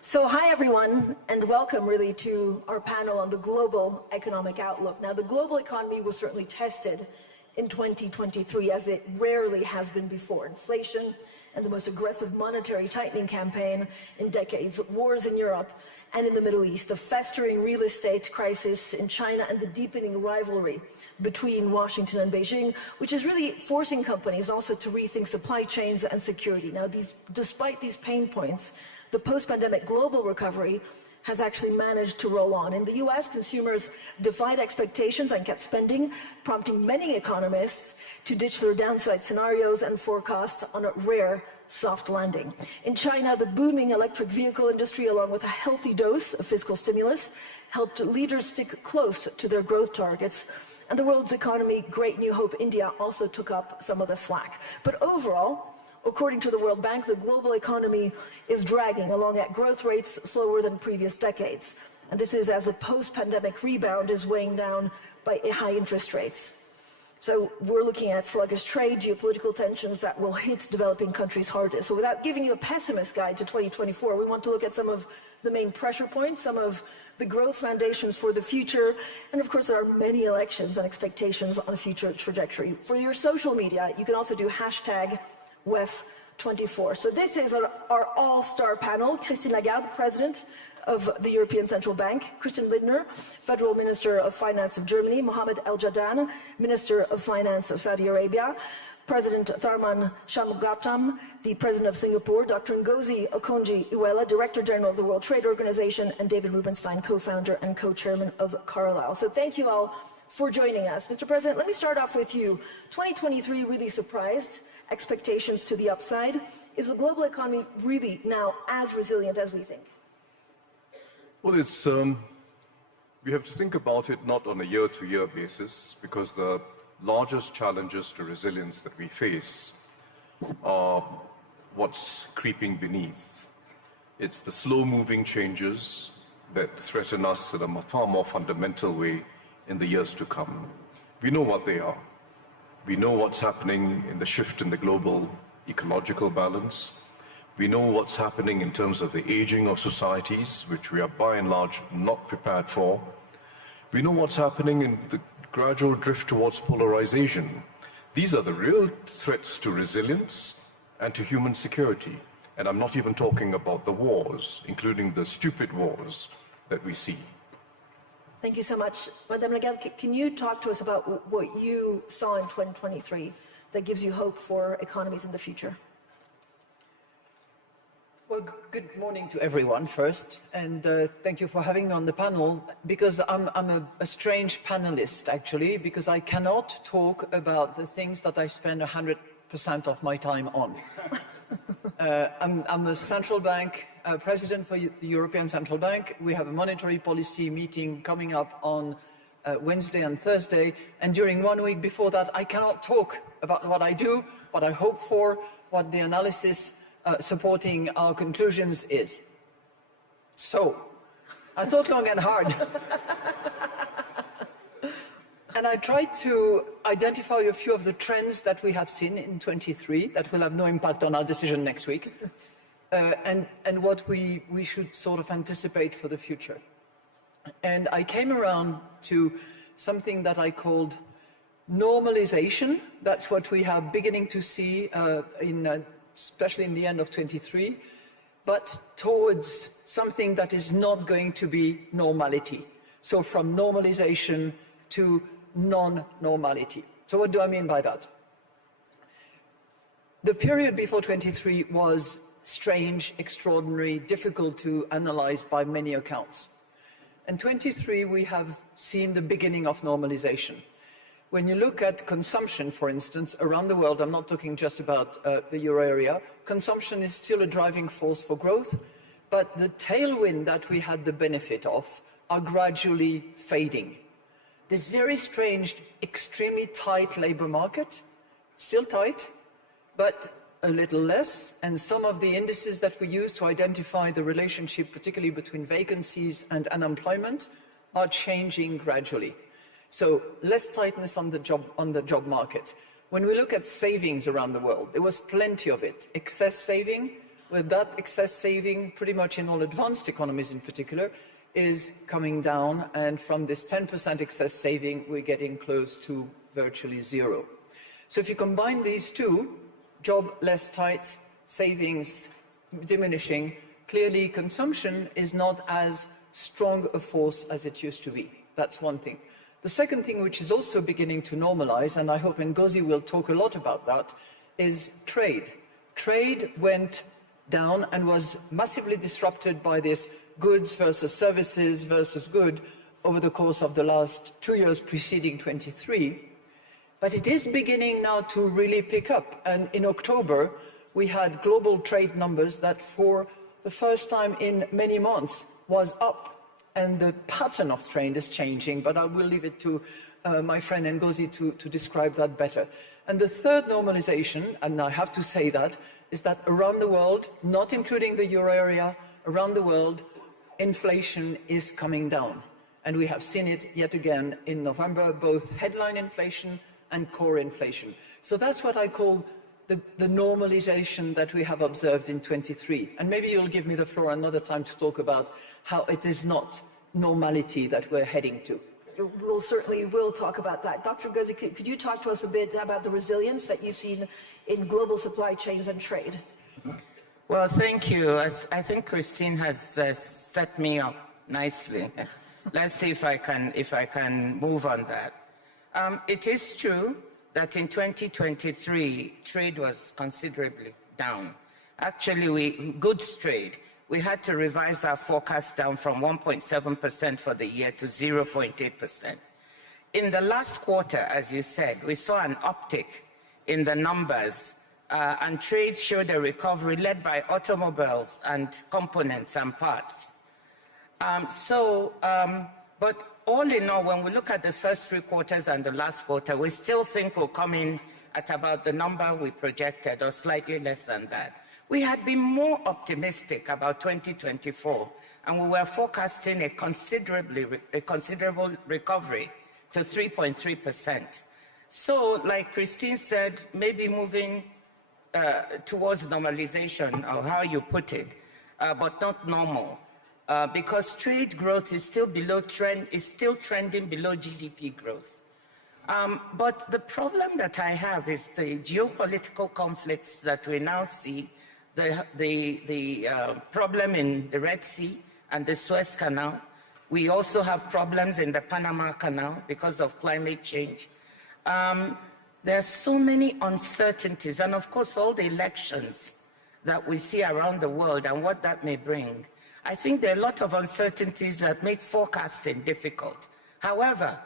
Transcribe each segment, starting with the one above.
So hi everyone, and welcome really to our panel on the global economic outlook. Now the global economy was certainly tested in 2023 as it rarely has been before. Inflation and the most aggressive monetary tightening campaign in decades, wars in Europe and in the Middle East, a festering real estate crisis in China, and the deepening rivalry between Washington and Beijing, which is really forcing companies also to rethink supply chains and security. Now despite these pain points, the post-pandemic global recovery has actually managed to roll on. In the US, consumers defied expectations and kept spending, prompting many economists to ditch their downside scenarios and forecasts on a rare soft landing. In China, the booming electric vehicle industry, along with a healthy dose of fiscal stimulus, helped leaders stick close to their growth targets. And the world's economy, Great New Hope India, also took up some of the slack. But overall, according to the World Bank, the global economy is dragging along at growth rates slower than previous decades. And this is as a post-pandemic rebound is weighing down by high interest rates. So we're looking at sluggish trade, geopolitical tensions that will hit developing countries hardest. So without giving you a pessimist guide to 2024, we want to look at some of the main pressure points, some of the growth foundations for the future, and of course there are many elections and expectations on a future trajectory. For your social media, you can also do hashtag WEF24. So this is our all-star panel. Christine Lagarde, President of the European Central Bank; Christian Lindner, Federal Minister of Finance of Germany; Mohammed al-Jadaan, Minister of Finance of Saudi Arabia; President Tharman Shanmugatam, the President of Singapore; Dr. Ngozi Okonjo-Iweala, Director General of the World Trade Organization; and David Rubenstein, co-founder and co-chairman of Carlyle. So thank you all for joining us. Mr. President, let me start off with you. 2023 really surprised expectations to the upside. Is the global economy really now as resilient as we think? Well, we have to think about it not on a year-to-year basis, because the largest challenges to resilience that we face are what's creeping beneath. It's the slow-moving changes that threaten us in a far more fundamental way in the years to come. We know what they are. We know what's happening in the shift in the global ecological balance. We know what's happening in terms of the aging of societies, which we are by and large not prepared for. We know what's happening in the gradual drift towards polarization These are the real threats to resilience and to human security. And I'm not even talking about the wars, including the stupid wars that we see. Thank you so much. Madame Lagarde, can you talk to us about what you saw in 2023 that gives you hope for economies in the future? Well, good morning to everyone first, and thank you for having me on the panel, because I'm a strange panelist, actually, because I cannot talk about the things that I spend 100% of my time on. I'm a central bank president for the European Central Bank. We have a monetary policy meeting coming up on Wednesday and Thursday, and during 1 week before that, I cannot talk about what I do, what I hope for, what the analysis supporting our conclusions is. So, I thought long and hard. And I tried to identify a few of the trends that we have seen in 23 that will have no impact on our decision next week, and what we should sort of anticipate for the future. And I came around to something that I called normalization. That's what we are beginning to see especially in the end of 23, but towards something that is not going to be normality. So from normalization to non-normality. So what do I mean by that? The period before 23 was strange, extraordinary, difficult to analyze by many accounts. In 23, we have seen the beginning of normalization. When you look at consumption, for instance, around the world, I'm not talking just about the euro area, consumption is still a driving force for growth, but the tailwind that we had the benefit of are gradually fading. This very strange, extremely tight labor market, still tight, but a little less, and some of the indices that we use to identify the relationship, particularly between vacancies and unemployment, are changing gradually. So less tightness on the job market. When we look at savings around the world, there was plenty of it. Excess saving, with that excess saving, pretty much in all advanced economies in particular, is coming down, and from this 10% excess saving, we're getting close to virtually zero. So if you combine these two, job less tight, savings diminishing, clearly consumption is not as strong a force as it used to be. That's one thing. The second thing, which is also beginning to normalize, and I hope Ngozi will talk a lot about that, is trade. Trade went down and was massively disrupted by this goods versus services versus good over the course of the last 2 years preceding 23. But it is beginning now to really pick up. And in October, we had global trade numbers that for the first time in many months was up. And the pattern of trade is changing, but I will leave it to my friend Ngozi to describe that better. And the third normalization, and I have to say that, is that around the world, not including the euro area, around the world, inflation is coming down. And we have seen it yet again in November, both headline inflation and core inflation. So that's what I call the normalization that we have observed in 23. And maybe you'll give me the floor another time to talk about how it is not normality that we're heading to. We'll certainly will talk about that. Dr. Ngozi, could you talk to us a bit about the resilience that you've seen in global supply chains and trade? Well, thank you. I think Christine has set me up nicely. Let's see if I can move on that. It is true that in 2023, trade was considerably down. Actually, goods trade, we had to revise our forecast down from 1.7% for the year to 0.8%. In the last quarter, as you said, we saw an uptick in the numbers, and trade showed a recovery led by automobiles and components and parts. But all in all, when we look at the first 3 quarters and the last quarter, we still think we'll come in at about the number we projected, or slightly less than that. We had been more optimistic about 2024, and we were forecasting a considerable recovery to 3.3%. So, like Christine said, maybe moving towards normalization, or how you put it, but not normal. Because trade growth is still below trend, is still trending below GDP growth. But the problem that I have is the geopolitical conflicts that we now see, the problem in the Red Sea and the Suez Canal. We also have problems in the Panama Canal because of climate change. There are so many uncertainties, and of course all the elections that we see around the world and what that may bring. I think there are a lot of uncertainties that make forecasting difficult. However,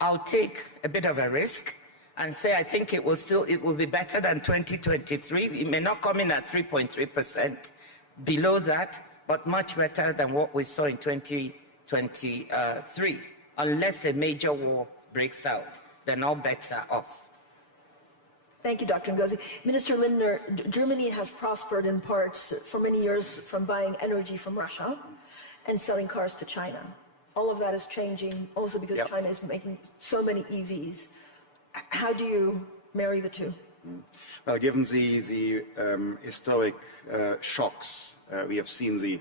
I'll take a bit of a risk and say I think it will be better than 2023. It may not come in at 3.3%, below that, but much better than what we saw in 2023, unless a major war breaks out. They're now better off. Thank you, Dr. Ngozi. Minister Lindner, Germany has prospered in parts for many years from buying energy from Russia and selling cars to China. All of that is changing also because China is making so many EVs. How do you marry the two? Well, given the historic shocks we have seen the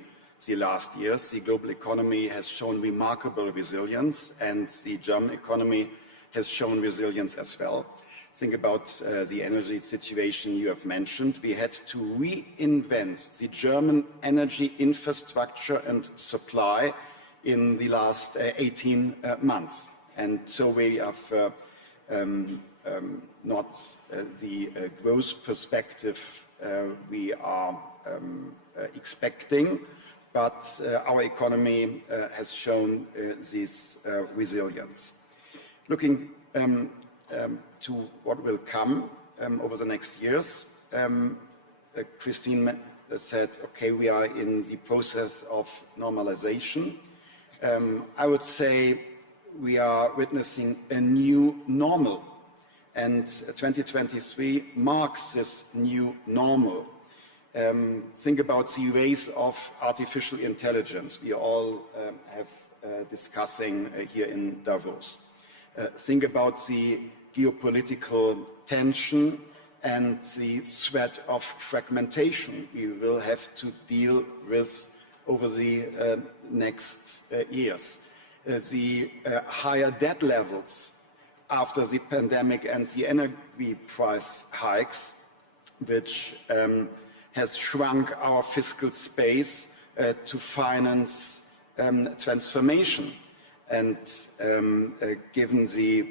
last years, the global economy has shown remarkable resilience, and the German economy has shown resilience as well. Think about the energy situation you have mentioned. We had to reinvent the German energy infrastructure and supply in the last 18 months. And so we have not the growth perspective we are expecting, but our economy has shown this resilience. Looking to what will come over the next years, Christine said, okay, we are in the process of normalization. I would say we are witnessing a new normal, and 2023 marks this new normal. Think about the rise of artificial intelligence we all have discussing here in Davos. Think about the geopolitical tension and the threat of fragmentation we will have to deal with over the next years. The higher debt levels after the pandemic and the energy price hikes, which has shrunk our fiscal space to finance transformation. And given the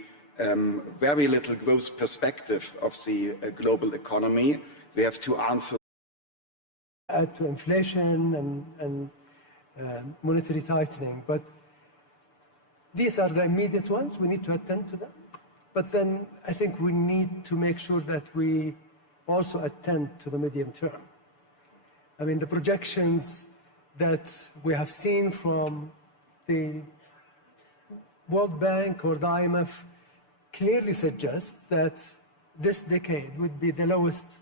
very little growth perspective of the global economy, we have to answer to inflation and monetary tightening. But these are the immediate ones. We need to attend to them. But then I think we need to make sure that we also attend to the medium term. I mean, the projections that we have seen from the World Bank or the IMF clearly suggest that this decade would be the lowest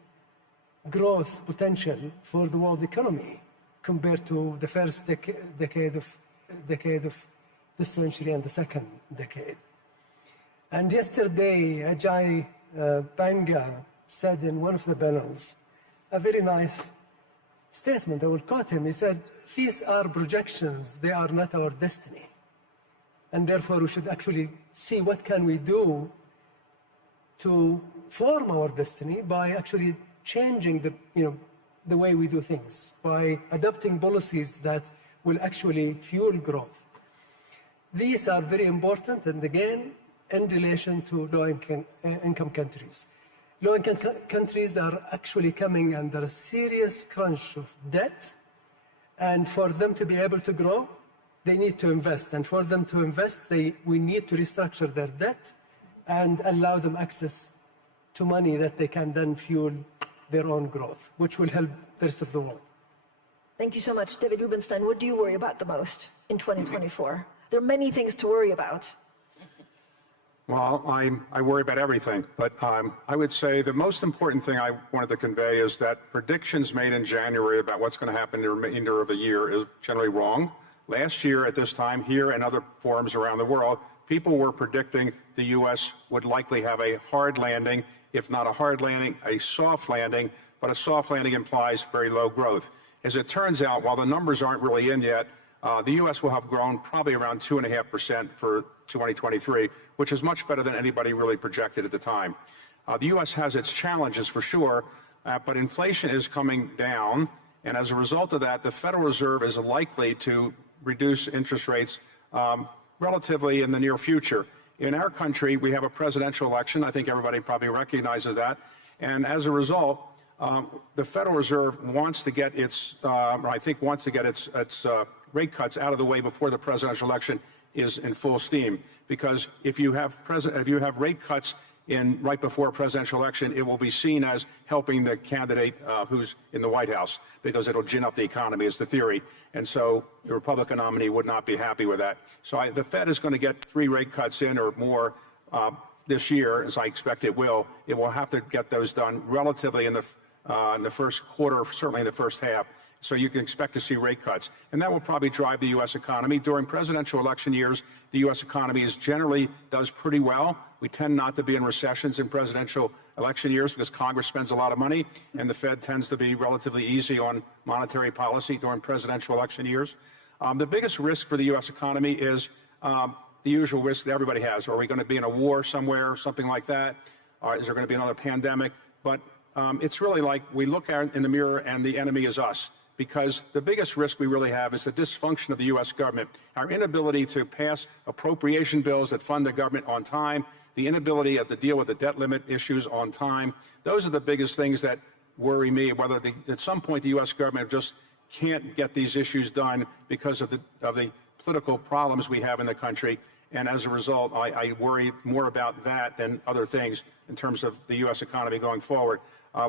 growth potential for the world economy compared to the first decade of this century and the second decade. And yesterday, Ajay Banga said in one of the panels a very nice statement. I will quote him. He said, "These are projections, they are not our destiny. And therefore, we should actually see what can we do to form our destiny by actually changing the way we do things, by adopting policies that will actually fuel growth." These are very important, and again, in relation to low-income countries. Low-income countries are actually coming under a serious crunch of debt, and for them to be able to grow, they need to invest. And for them to invest, we need to restructure their debt and allow them access to money that they can then fuel their own growth, which will help the rest of the world. Thank you so much. David Rubenstein, what do you worry about the most in 2024? There are many things to worry about. Well, I worry about everything, but I would say the most important thing I wanted to convey is that predictions made in January about what's going to happen in the remainder of the year is generally wrong. Last year at this time, here and other forums around the world, people were predicting the U.S. would likely have a hard landing, if not a hard landing, a soft landing, but a soft landing implies very low growth. As it turns out, while the numbers aren't really in yet, the U.S. will have grown probably around 2.5% for 2023, which is much better than anybody really projected at the time. The U.S. has its challenges for sure, but inflation is coming down, and as a result of that, the Federal Reserve is likely to reduce interest rates relatively in the near future. In our country, we have a presidential election. I think everybody probably recognizes that. And as a result, the Federal Reserve wants to get its, rate cuts out of the way before the presidential election is in full steam. Because if you have rate cuts right before a presidential election, it will be seen as helping the candidate who's in the White House, because it'll gin up the economy, is the theory. And so the Republican nominee would not be happy with that. So the Fed is going to get 3 rate cuts in or more this year, as I expect it will. It will have to get those done relatively in the first quarter, certainly in the first half. So you can expect to see rate cuts. And that will probably drive the U.S. economy. During presidential election years, the U.S. economy generally does pretty well. We tend not to be in recessions in presidential election years because Congress spends a lot of money, and the Fed tends to be relatively easy on monetary policy during presidential election years. The biggest risk for the U.S. economy is the usual risk that everybody has. Are we going to be in a war somewhere, something like that? Is there going to be another pandemic? But it's really like we look in the mirror and the enemy is us. Because the biggest risk we really have is the dysfunction of the U.S. government, our inability to pass appropriation bills that fund the government on time, the inability to deal with the debt limit issues on time. Those are the biggest things that worry me, whether at some point the U.S. government just can't get these issues done because of the political problems we have in the country. And as a result, I worry more about that than other things in terms of the U.S. economy going forward.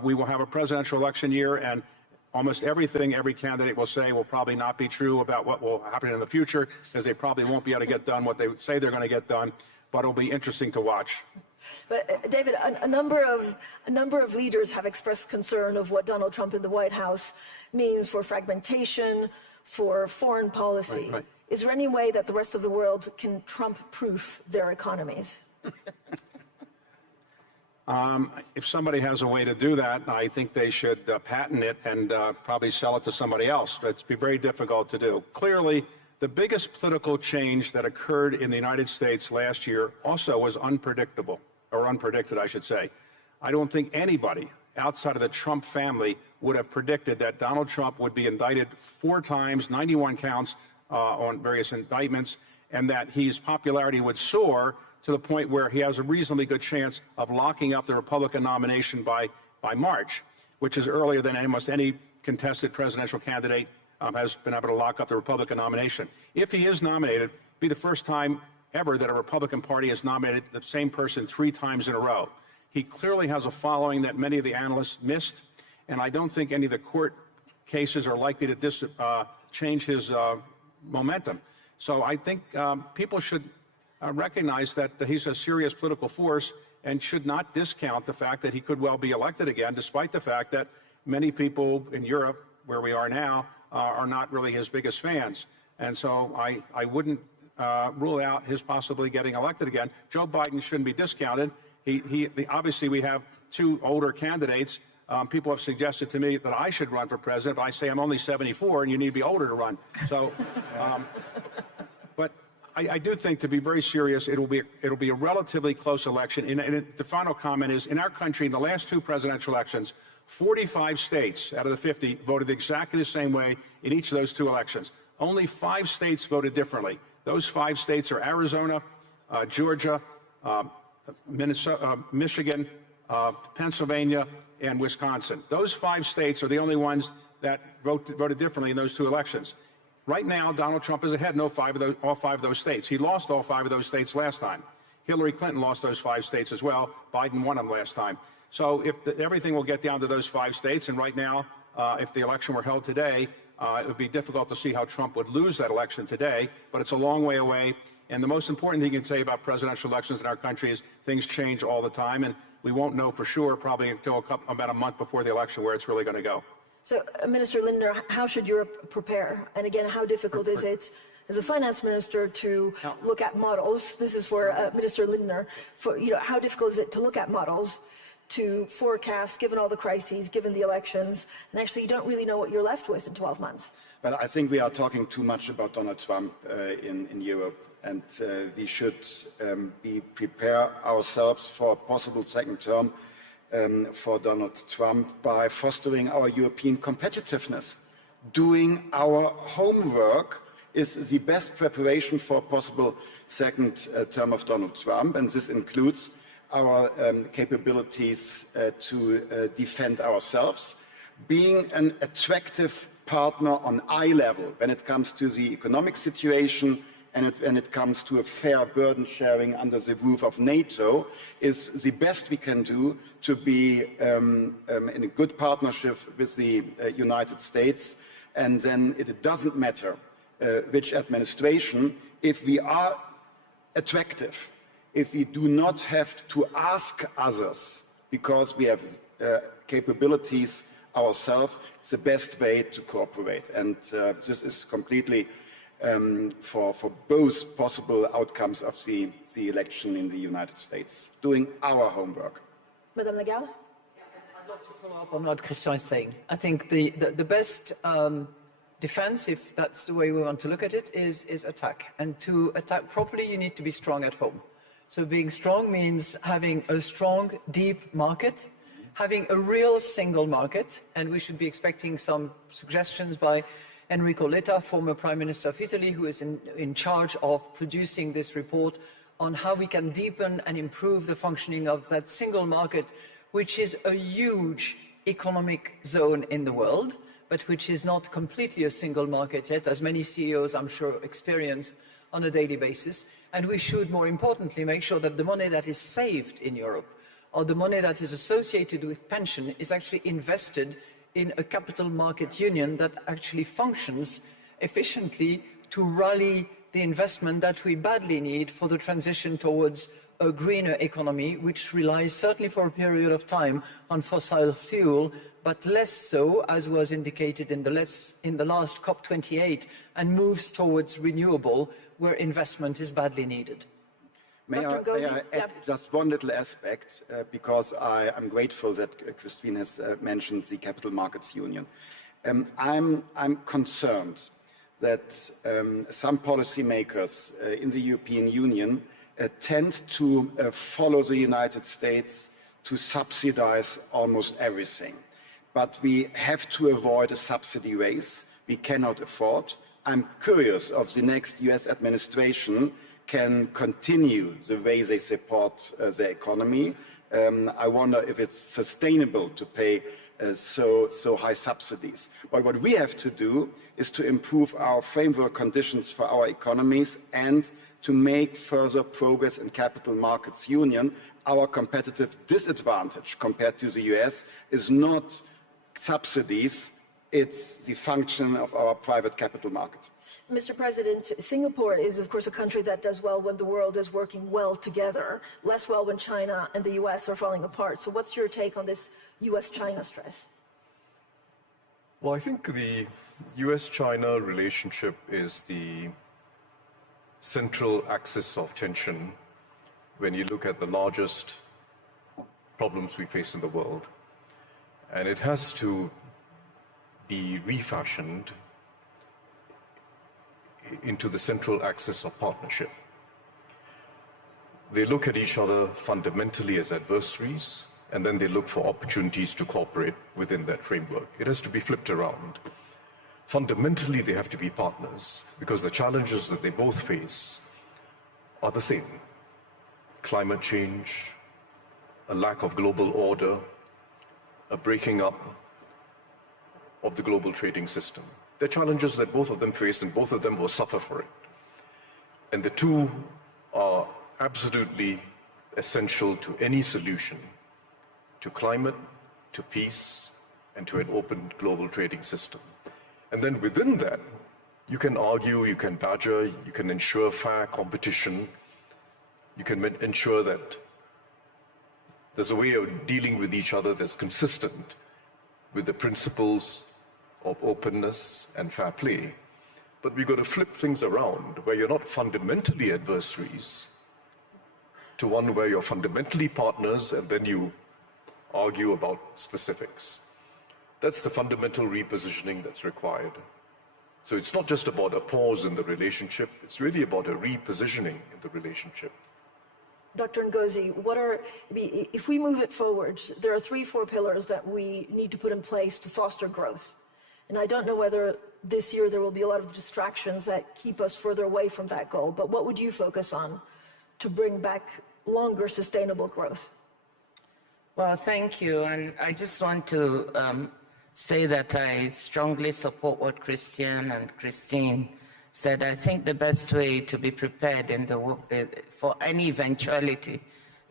We will have a presidential election year, and almost everything every candidate will say will probably not be true about what will happen in the future, because they probably won't be able to get done what they say they're going to get done, but it'll be interesting to watch. But David, a number of leaders have expressed concern of what Donald Trump in the White House means for fragmentation, for foreign policy. Right. Is there any way that the rest of the world can Trump-proof their economies? If somebody has a way to do that, I think they should patent it and probably sell it to somebody else. But it's be very difficult to do. Clearly, the biggest political change that occurred in the United States last year also was unpredictable, or unpredicted, I should say. I don't think anybody outside of the Trump family would have predicted that Donald Trump would be indicted 4 times, 91 counts on various indictments, and that his popularity would soar to the point where he has a reasonably good chance of locking up the Republican nomination by March, which is earlier than almost any contested presidential candidate has been able to lock up the Republican nomination. If he is nominated, it'll be the first time ever that a Republican Party has nominated the same person 3 times in a row. He clearly has a following that many of the analysts missed, and I don't think any of the court cases are likely to change his momentum. So I think people should recognize that he's a serious political force and should not discount the fact that he could well be elected again, despite the fact that many people in Europe, where we are now, are not really his biggest fans. And so I wouldn't rule out his possibly getting elected again. Joe Biden shouldn't be discounted. Obviously, we have 2 older candidates. People have suggested to me that I should run for president, but I say I'm only 74 and you need to be older to run. So, but I do think, to be very serious, it'll be a relatively close election. And the final comment is, in our country, in the last 2 presidential elections, 45 states out of the 50 voted exactly the same way in each of those 2 elections. Only 5 states voted differently. Those 5 states are Arizona, Georgia, Minnesota, Michigan, Pennsylvania, and Wisconsin. Those 5 states are the only ones that voted differently in those 2 elections. Right now, Donald Trump is ahead in all 5 of those states. He lost all 5 of those states last time. Hillary Clinton lost those 5 states as well. Biden won them last time. So everything will get down to those 5 states, and right now, if the election were held today, it would be difficult to see how Trump would lose that election today, but it's a long way away. And the most important thing you can say about presidential elections in our country is things change all the time, and we won't know for sure probably until about a month before the election where it's really going to go. So, Minister Lindner, how should Europe prepare? And again, how difficult is it as a finance minister to look at models? This is for Minister Lindner. How difficult is it to look at models to forecast, given all the crises, given the elections, and actually you don't really know what you're left with in 12 months. Well, I think we are talking too much about Donald Trump in Europe, and we should prepare ourselves for a possible second term for Donald Trump by fostering our European competitiveness. Doing our homework is the best preparation for a possible second term of Donald Trump, and this includes our capabilities to defend ourselves, being an attractive partner on eye level when it comes to the economic situation and when it comes to a fair burden sharing under the roof of NATO is the best we can do to be in a good partnership with the United States. And then it doesn't matter which administration, if we are attractive, if we do not have to ask others because we have capabilities ourselves, it's the best way to cooperate. And this is completely for both possible outcomes of the election in the United States, doing our homework. Madame Lagarde? I'd love to follow up on what Christian is saying. I think the best defense, if that's the way we want to look at it, is attack. And to attack properly, you need to be strong at home. So being strong means having a strong, deep market, having a real single market, and we should be expecting some suggestions by Enrico Letta, former Prime Minister of Italy, who is in charge of producing this report on how we can deepen and improve the functioning of that single market, which is a huge economic zone in the world, but which is not completely a single market yet, as many CEOs, I'm sure, experience on a daily basis. And we should, more importantly, make sure that the money that is saved in Europe, or the money that is associated with pension, is actually invested in a capital market union that actually functions efficiently to rally the investment that we badly need for the transition towards a greener economy, which relies certainly for a period of time on fossil fuel, but less so, as was indicated in the last COP28, and moves towards renewable, where investment is badly needed. May I add just one little aspect, because I am grateful that Christine has mentioned the Capital Markets Union. I'm concerned that some policymakers in the European Union tend to follow the United States to subsidize almost everything. But we have to avoid a subsidy race we cannot afford. I'm curious of the next US administration can continue the way they support their economy. I wonder if it's sustainable to pay so high subsidies. But what we have to do is to improve our framework conditions for our economies and to make further progress in capital markets union. Our competitive disadvantage compared to the US is not subsidies, it's the function of our private capital market. Mr. President, Singapore is, of course, a country that does well when the world is working well together, less well when China and the US are falling apart. So what's your take on this US-China stress? Well, I think the US-China relationship is the central axis of tension when you look at the largest problems we face in the world. And it has to be refashioned into the central axis of partnership. They look at each other fundamentally as adversaries, and then they look for opportunities to cooperate within that framework. It has to be flipped around. Fundamentally, they have to be partners, because the challenges that they both face are the same. Climate change, a lack of global order, a breaking up of the global trading system. They're challenges that both of them face, and both of them will suffer for it. And the two are absolutely essential to any solution, to climate, to peace, and to an open global trading system. And then within that, you can argue, you can badger, you can ensure fair competition, you can ensure that there's a way of dealing with each other that's consistent with the principles of openness and fair play. But we've got to flip things around, where you're not fundamentally adversaries, to one where you're fundamentally partners, and then you argue about specifics. That's the fundamental repositioning that's required. So it's not just about a pause in the relationship, it's really about a repositioning in the relationship. Dr. Ngozi, if we move it forward, there are 3-4 pillars that we need to put in place to foster growth. And I don't know whether this year there will be a lot of distractions that keep us further away from that goal, but what would you focus on to bring back longer sustainable growth? Well, thank you. And I just want to say that I strongly support what Christian and Christine said. I think the best way to be prepared in the for any eventuality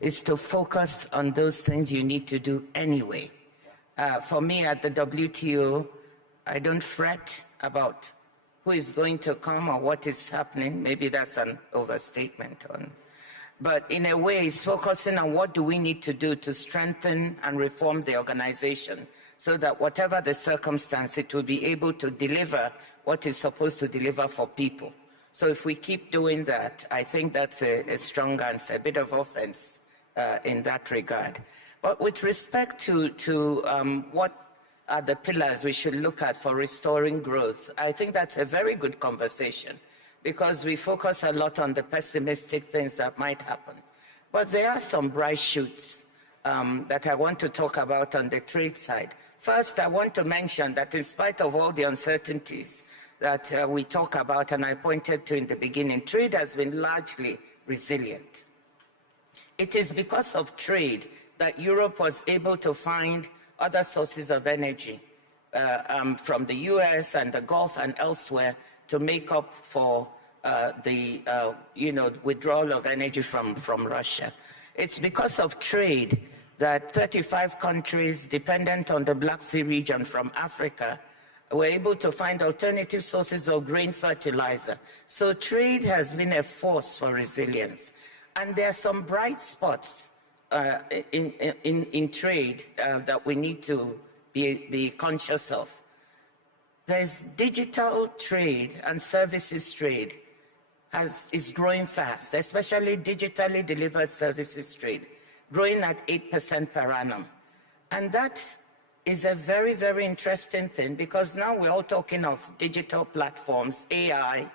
is to focus on those things you need to do anyway. For me at the WTO, I don't fret about who is going to come or what is happening. Maybe that's an overstatement. But in a way, it's focusing on what do we need to do to strengthen and reform the organization so that whatever the circumstance, it will be able to deliver what it's supposed to deliver for people. So if we keep doing that, I think that's a strong answer, a bit of offense in that regard. But with respect to what are the pillars we should look at for restoring growth, I think that's a very good conversation because we focus a lot on the pessimistic things that might happen. But there are some bright shoots that I want to talk about on the trade side. First, I want to mention that in spite of all the uncertainties that we talk about, and I pointed to in the beginning, trade has been largely resilient. It is because of trade that Europe was able to find other sources of energy from the US and the Gulf and elsewhere to make up for the withdrawal of energy from Russia. It's because of trade that 35 countries dependent on the Black Sea region from Africa were able to find alternative sources of grain fertilizer. So trade has been a force for resilience. And there are some bright spots in trade that we need to be conscious of. There's digital trade and services trade is growing fast, especially digitally delivered services trade, growing at 8% per annum. And that is a very, very interesting thing because now we're all talking of digital platforms, AI,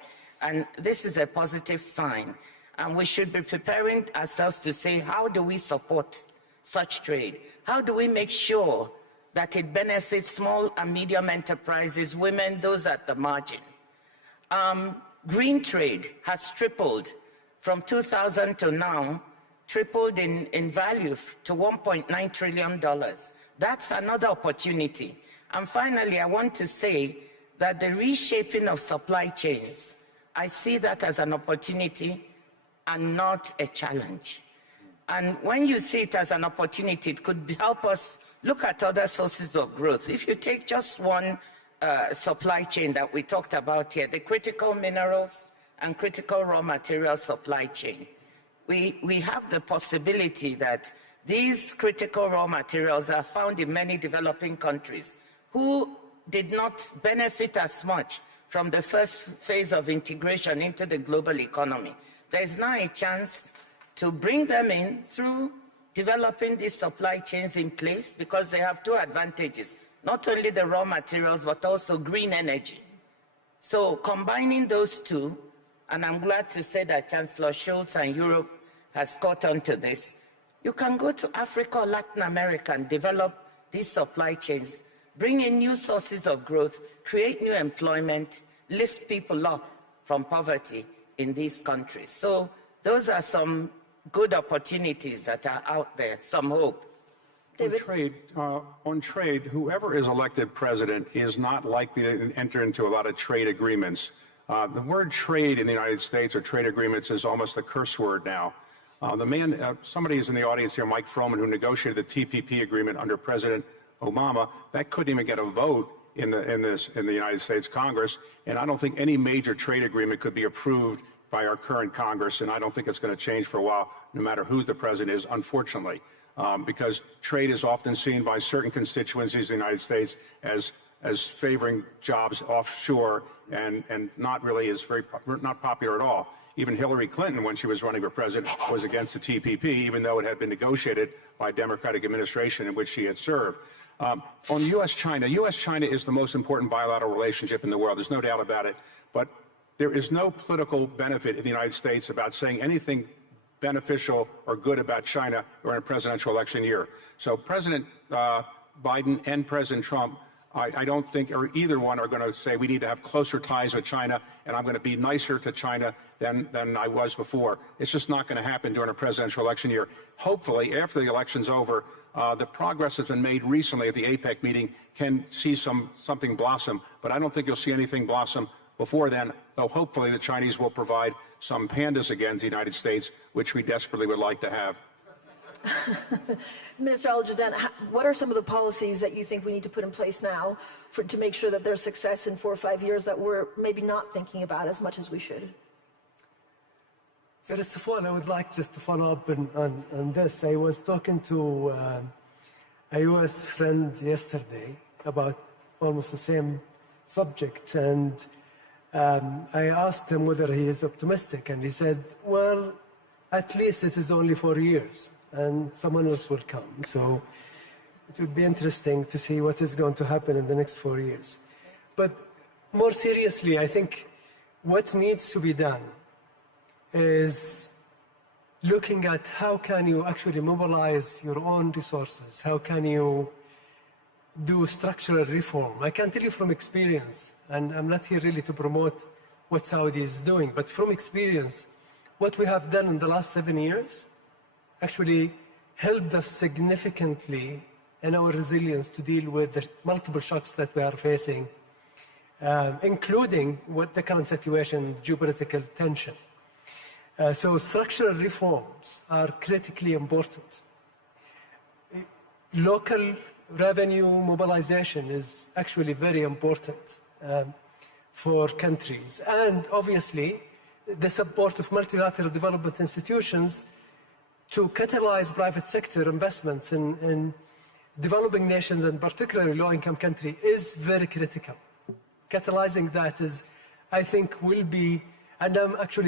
and this is a positive sign. And we should be preparing ourselves to say, how do we support such trade? How do we make sure that it benefits small and medium enterprises, women, those at the margin? Green trade has tripled from 2000 to now, tripled in value to $1.9 trillion. That's another opportunity. And finally, I want to say that the reshaping of supply chains, I see that as an opportunity and not a challenge. And when you see it as an opportunity, it could help us look at other sources of growth. If you take just one supply chain that we talked about here, the critical minerals and critical raw material supply chain, we have the possibility that these critical raw materials are found in many developing countries who did not benefit as much from the first phase of integration into the global economy. There is now a chance to bring them in through developing these supply chains in place because they have two advantages, not only the raw materials, but also green energy. So combining those two, and I'm glad to say that Chancellor Schulz and Europe has caught on to this, you can go to Africa or Latin America and develop these supply chains, bring in new sources of growth, create new employment, lift people up from poverty in these countries. So those are some good opportunities that are out there, some hope. On trade, whoever is elected president is not likely to enter into a lot of trade agreements. The word trade in the United States or trade agreements is almost a curse word now. Somebody is in the audience here, Mike Froman, who negotiated the TPP agreement under President Obama. That couldn't even get a vote in the United States Congress, and I don't think any major trade agreement could be approved by our current Congress, and I don't think it's going to change for a while, no matter who the president is, unfortunately, because trade is often seen by certain constituencies in the United States as favoring jobs offshore and not really is not popular at all. even Hillary Clinton, when she was running for president, was against the TPP, even though it had been negotiated by a Democratic administration in which she had served. On U.S.-China is the most important bilateral relationship in the world. There's no doubt about it. But there is no political benefit in the United States about saying anything beneficial or good about China during a presidential election year. So President Biden and President Trump, I don't think either one are going to say we need to have closer ties with China and I'm going to be nicer to China than I was before. It's just not going to happen during a presidential election year. Hopefully, after the election's over, the progress that's been made recently at the APEC meeting can see something blossom, but I don't think you'll see anything blossom before then, though hopefully the Chinese will provide some pandas again to the United States, which we desperately would like to have. Minister al-Jadaan, what are some of the policies that you think we need to put in place now to make sure that there's success in 4 or 5 years that we're maybe not thinking about as much as we should? First of all, I would like just to follow up on this. I was talking to a U.S. friend yesterday about almost the same subject, and I asked him whether he is optimistic, and he said, well, at least it is only 4 years, and someone else will come. So it would be interesting to see what is going to happen in the next 4 years. But more seriously, I think what needs to be done is looking at how can you actually mobilize your own resources, how can you do structural reform. I can tell you from experience, and I'm not here really to promote what Saudi is doing, but from experience, what we have done in the last 7 years actually helped us significantly in our resilience to deal with the multiple shocks that we are facing, including what the current situation, geopolitical tension. So structural reforms are critically important. Local revenue mobilization is actually very important for countries. And obviously, the support of multilateral development institutions to catalyze private sector investments in developing nations, and particularly low-income countries, is very critical. Catalyzing that is, I think, will be, and I'm actually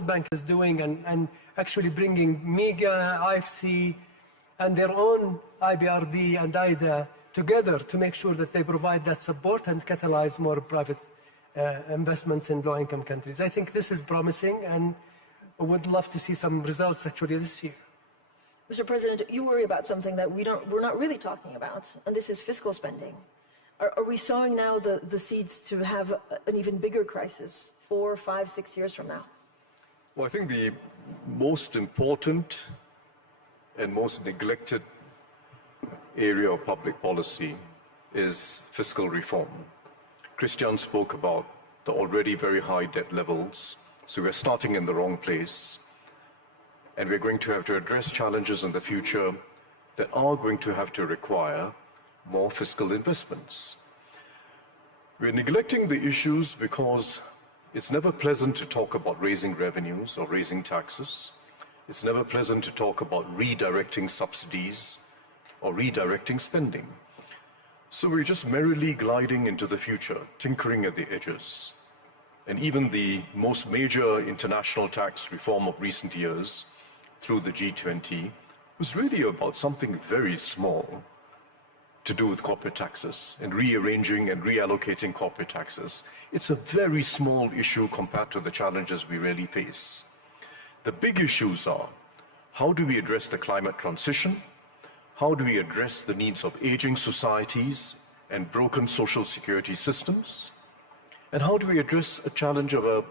Bank is doing, and actually bringing MEGA, IFC, and their own IBRD and IDA together to make sure that they provide that support and catalyze more private investments in low-income countries. I think this is promising, and I would love to see some results actually this year. Mr. President, you worry about something that we're not really talking about, and this is fiscal spending. Are we sowing now the seeds to have an even bigger crisis 4, 5, 6 years from now? Well, I think the most important and most neglected area of public policy is fiscal reform. Christian spoke about the already very high debt levels, so we're starting in the wrong place, and we're going to have to address challenges in the future that are going to have to require more fiscal investments. We're neglecting the issues because it's never pleasant to talk about raising revenues or raising taxes. It's never pleasant to talk about redirecting subsidies or redirecting spending. So we're just merrily gliding into the future, tinkering at the edges. And even the most major international tax reform of recent years, through the G20, was really about something very small to do with corporate taxes and rearranging and reallocating corporate taxes. It's a very small issue compared to the challenges we really face. The big issues are, how do we address the climate transition? How do we address the needs of aging societies and broken social security systems? And how do we address a challenge of an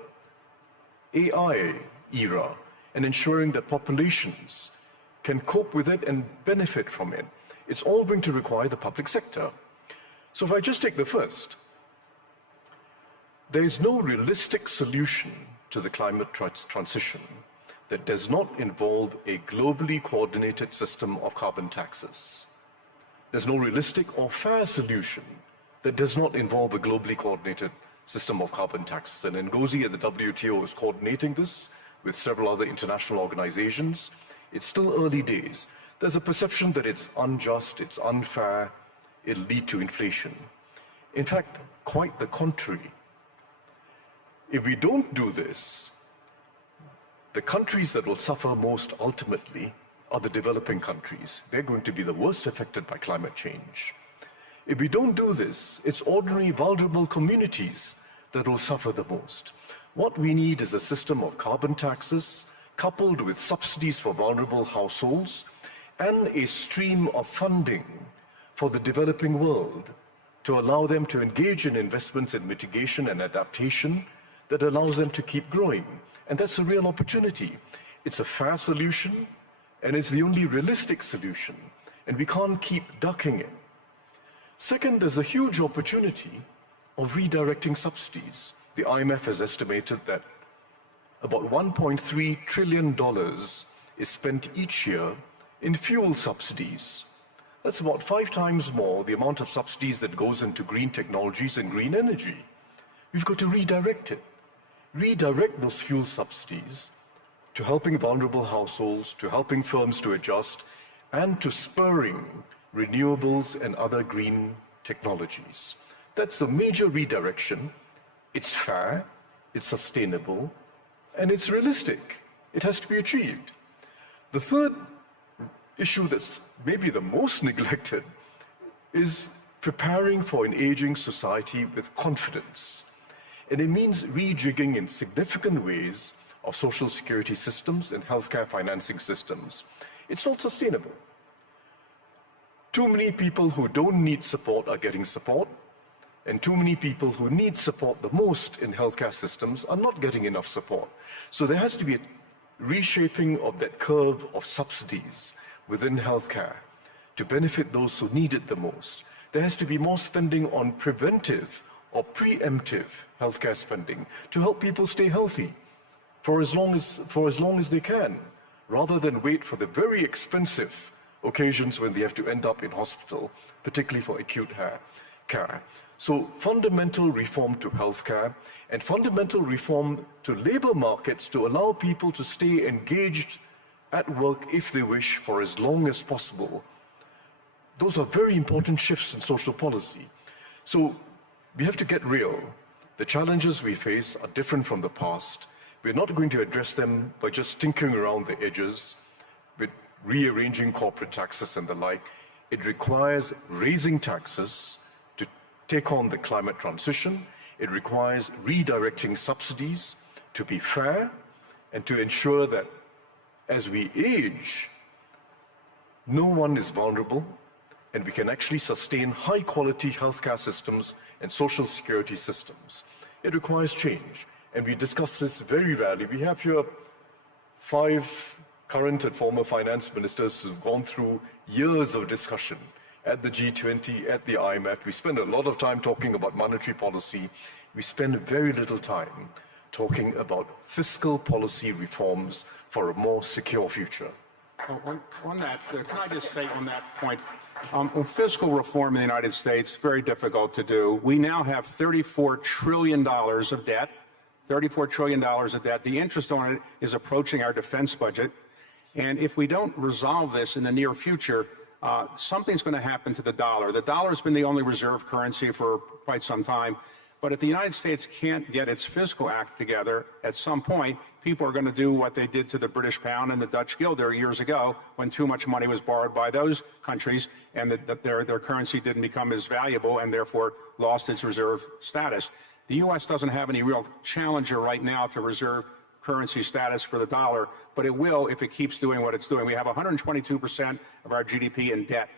AI era and ensuring that populations can cope with it and benefit from it? It's all going to require the public sector. So if I just take the first, there is no realistic solution to the climate transition that does not involve a globally coordinated system of carbon taxes. There's no realistic or fair solution that does not involve a globally coordinated system of carbon taxes. And Ngozi at the WTO is coordinating this with several other international organizations. It's still early days. There's a perception that it's unjust, it's unfair, it'll lead to inflation. In fact, quite the contrary. If we don't do this, the countries that will suffer most ultimately are the developing countries. They're going to be the worst affected by climate change. If we don't do this, it's ordinary vulnerable communities that will suffer the most. What we need is a system of carbon taxes coupled with subsidies for vulnerable households and a stream of funding for the developing world to allow them to engage in investments in mitigation and adaptation that allows them to keep growing. And that's a real opportunity. It's a fair solution, and it's the only realistic solution, and we can't keep ducking it. Second, there's a huge opportunity of redirecting subsidies. The IMF has estimated that about $1.3 trillion is spent each year in fuel subsidies. That's about 5 times more the amount of subsidies that goes into green technologies and green energy. We've got to redirect it. Redirect those fuel subsidies to helping vulnerable households, to helping firms to adjust, and to spurring renewables and other green technologies. That's a major redirection. It's fair, it's sustainable, and it's realistic. It has to be achieved. The third issue that's maybe the most neglected is preparing for an aging society with confidence. And it means rejigging in significant ways of social security systems and healthcare financing systems. It's not sustainable. Too many people who don't need support are getting support, and too many people who need support the most in healthcare systems are not getting enough support. So there has to be a reshaping of that curve of subsidies within healthcare to benefit those who need it the most. There has to be more spending on preventive or preemptive healthcare spending to help people stay healthy for as long as they can, rather than wait for the very expensive occasions when they have to end up in hospital, particularly for acute care. So fundamental reform to healthcare and fundamental reform to labor markets to allow people to stay engaged at work if they wish for as long as possible. Those are very important shifts in social policy. So we have to get real. The challenges we face are different from the past. We're not going to address them by just tinkering around the edges with rearranging corporate taxes and the like. It requires raising taxes to take on the climate transition. It requires redirecting subsidies to be fair and to ensure that as we age, no one is vulnerable, and we can actually sustain high-quality healthcare systems and social security systems. It requires change, and we discuss this very rarely. We have here 5 current and former finance ministers who've gone through years of discussion at the G20, at the IMF. We spend a lot of time talking about monetary policy. We spend very little time talking about fiscal policy reforms for a more secure future. On that, can I just say on that point, fiscal reform in the United States, very difficult to do. We now have $34 trillion of debt, $34 trillion of debt. The interest on it is approaching our defense budget. And if we don't resolve this in the near future, something's going to happen to the dollar. The dollar's been the only reserve currency for quite some time. But if the United States can't get its fiscal act together, at some point, people are going to do what they did to the British pound and the Dutch guilder years ago when too much money was borrowed by those countries and their currency didn't become as valuable and therefore lost its reserve status. The U.S. doesn't have any real challenger right now to reserve currency status for the dollar, but it will if it keeps doing what it's doing. We have 122% of our GDP in debt,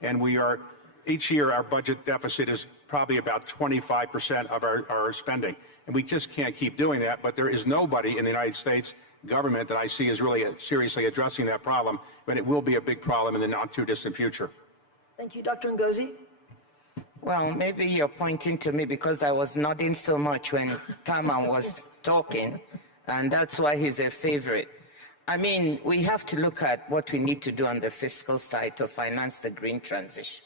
and we are, each year our budget deficit is probably about 25% of our spending. And we just can't keep doing that, but there is nobody in the United States government that I see is really seriously addressing that problem, but it will be a big problem in the not too distant future. Thank you. Dr. Ngozi? Well, maybe you're pointing to me because I was nodding so much when Taman was talking, and that's why he's a favorite. I mean, we have to look at what we need to do on the fiscal side to finance the green transition.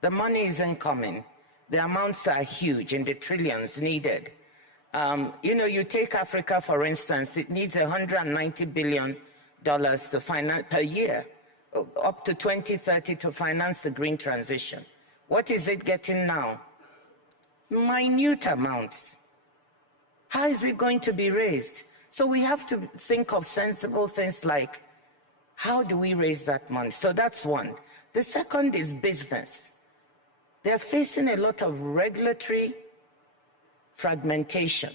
The money isn't coming. The amounts are huge in the trillions needed. You take Africa, for instance, it needs $190 billion to finance per year, up to 2030 to finance the green transition. What is it getting now? Minute amounts. How is it going to be raised? So we have to think of sensible things like, how do we raise that money? So that's one. The second is business. They're facing a lot of regulatory fragmentation.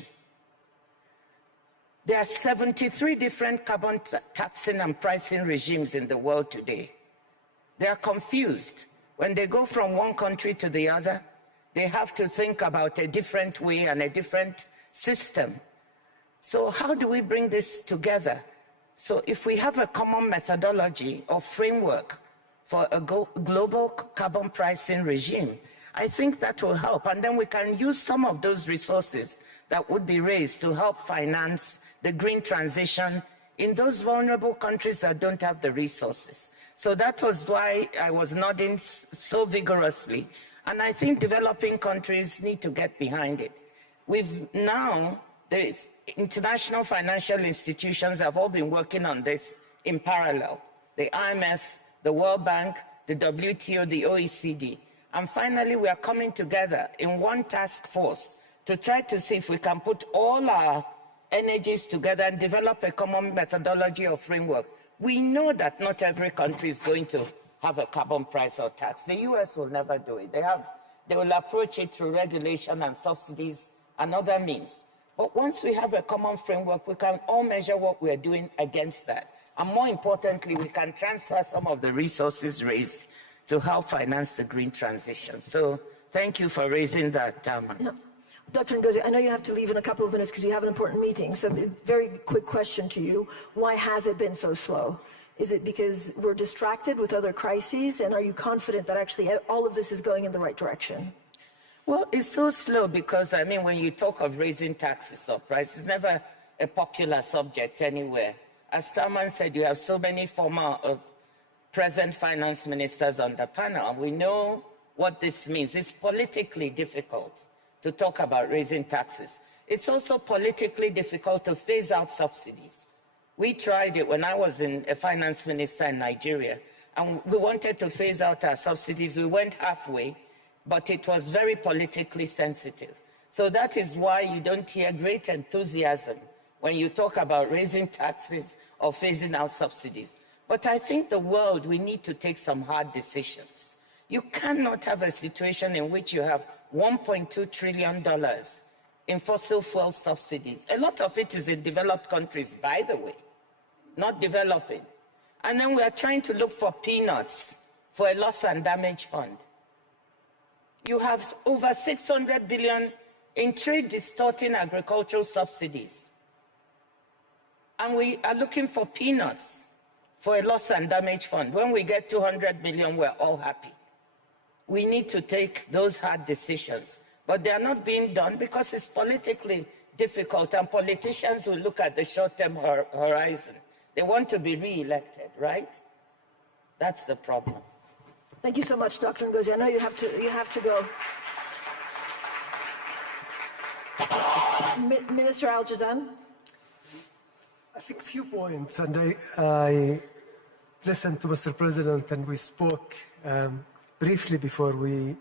There are 73 different carbon taxing and pricing regimes in the world today. They are confused. When they go from one country to the other, they have to think about a different way and a different system. So how do we bring this together? So if we have a common methodology or framework for a global carbon pricing regime, I think that will help. And then we can use some of those resources that would be raised to help finance the green transition in those vulnerable countries that don't have the resources. So that was why I was nodding so vigorously. And I think developing countries need to get behind it. The international financial institutions have all been working on this in parallel. The IMF, the World Bank, the WTO, the OECD. And finally, we are coming together in one task force to try to see if we can put all our energies together and develop a common methodology or framework. We know that not every country is going to have a carbon price or tax. The US will never do it. They will approach it through regulation and subsidies and other means. But once we have a common framework, we can all measure what we are doing against that. And more importantly, we can transfer some of the resources raised to help finance the green transition. So thank you for raising that, No. Dr. Ngozi, I know you have to leave in a couple of minutes because you have an important meeting. So a very quick question to you. Why has it been so slow? Is it because we're distracted with other crises? And are you confident that actually all of this is going in the right direction? Well, it's so slow because, I mean, when you talk of raising taxes or prices, it's never a popular subject anywhere. As Tarman said, you have so many former present finance ministers on the panel. We know what this means. It's politically difficult to talk about raising taxes. It's also politically difficult to phase out subsidies. We tried it when I was a finance minister in Nigeria, and we wanted to phase out our subsidies. We went halfway, but it was very politically sensitive. So that is why you don't hear great enthusiasm when you talk about raising taxes or phasing out subsidies. But I think the world, we need to take some hard decisions. You cannot have a situation in which you have $1.2 trillion in fossil fuel subsidies. A lot of it is in developed countries, by the way, not developing. And then we are trying to look for peanuts for a loss and damage fund. You have over 600 billion in trade distorting agricultural subsidies. And we are looking for peanuts for a loss and damage fund. When we get 200 billion, we're all happy. We need to take those hard decisions. But they are not being done because it's politically difficult, and politicians will look at the short-term horizon. They want to be re-elected, right? That's the problem. Thank you so much, Dr. Ngozi. I know you have to go. Minister al-Jadaan. I think a few points, and I listened to Mr. President, and we spoke briefly before we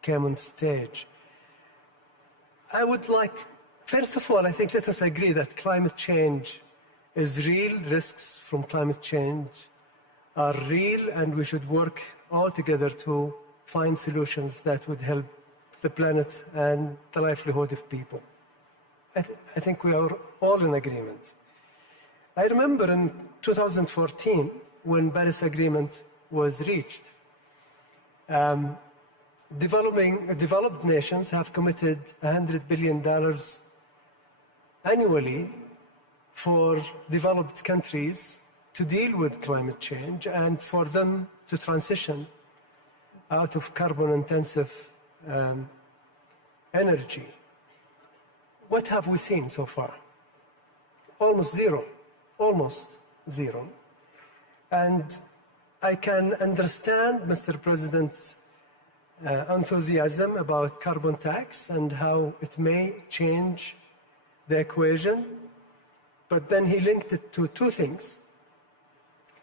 came on stage. I would like, first of all, I think let us agree that climate change is real. Risks from climate change are real, and we should work all together to find solutions that would help the planet and the livelihood of people. I think we are all in agreement. I remember in 2014, when Paris Agreement was reached, developed nations have committed $100 billion annually for developed countries to deal with climate change and for them to transition out of carbon-intensive energy. What have we seen so far? Almost zero. Almost zero. And I can understand Mr. President's enthusiasm about carbon tax and how it may change the equation, but then he linked it to two things.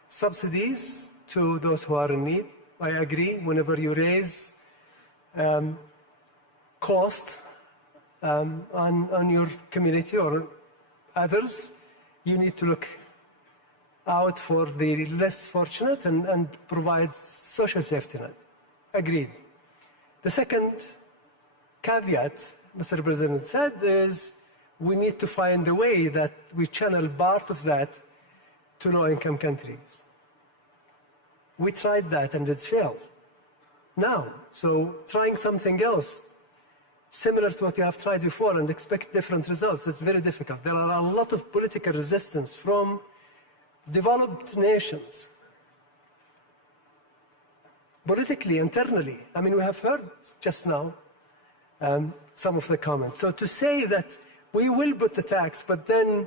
Subsidies to those who are in need. I agree, whenever you raise cost on your community or others, you need to look out for the less fortunate and provide social safety net. Agreed. The second caveat, Mr. President said, is we need to find a way that we channel part of that to low-income countries. We tried that and it failed. Now, so trying something else similar to what you have tried before and expect different results, it's very difficult. There are a lot of political resistance from developed nations, politically, internally. I mean, we have heard just now some of the comments. So to say that we will put the tax, but then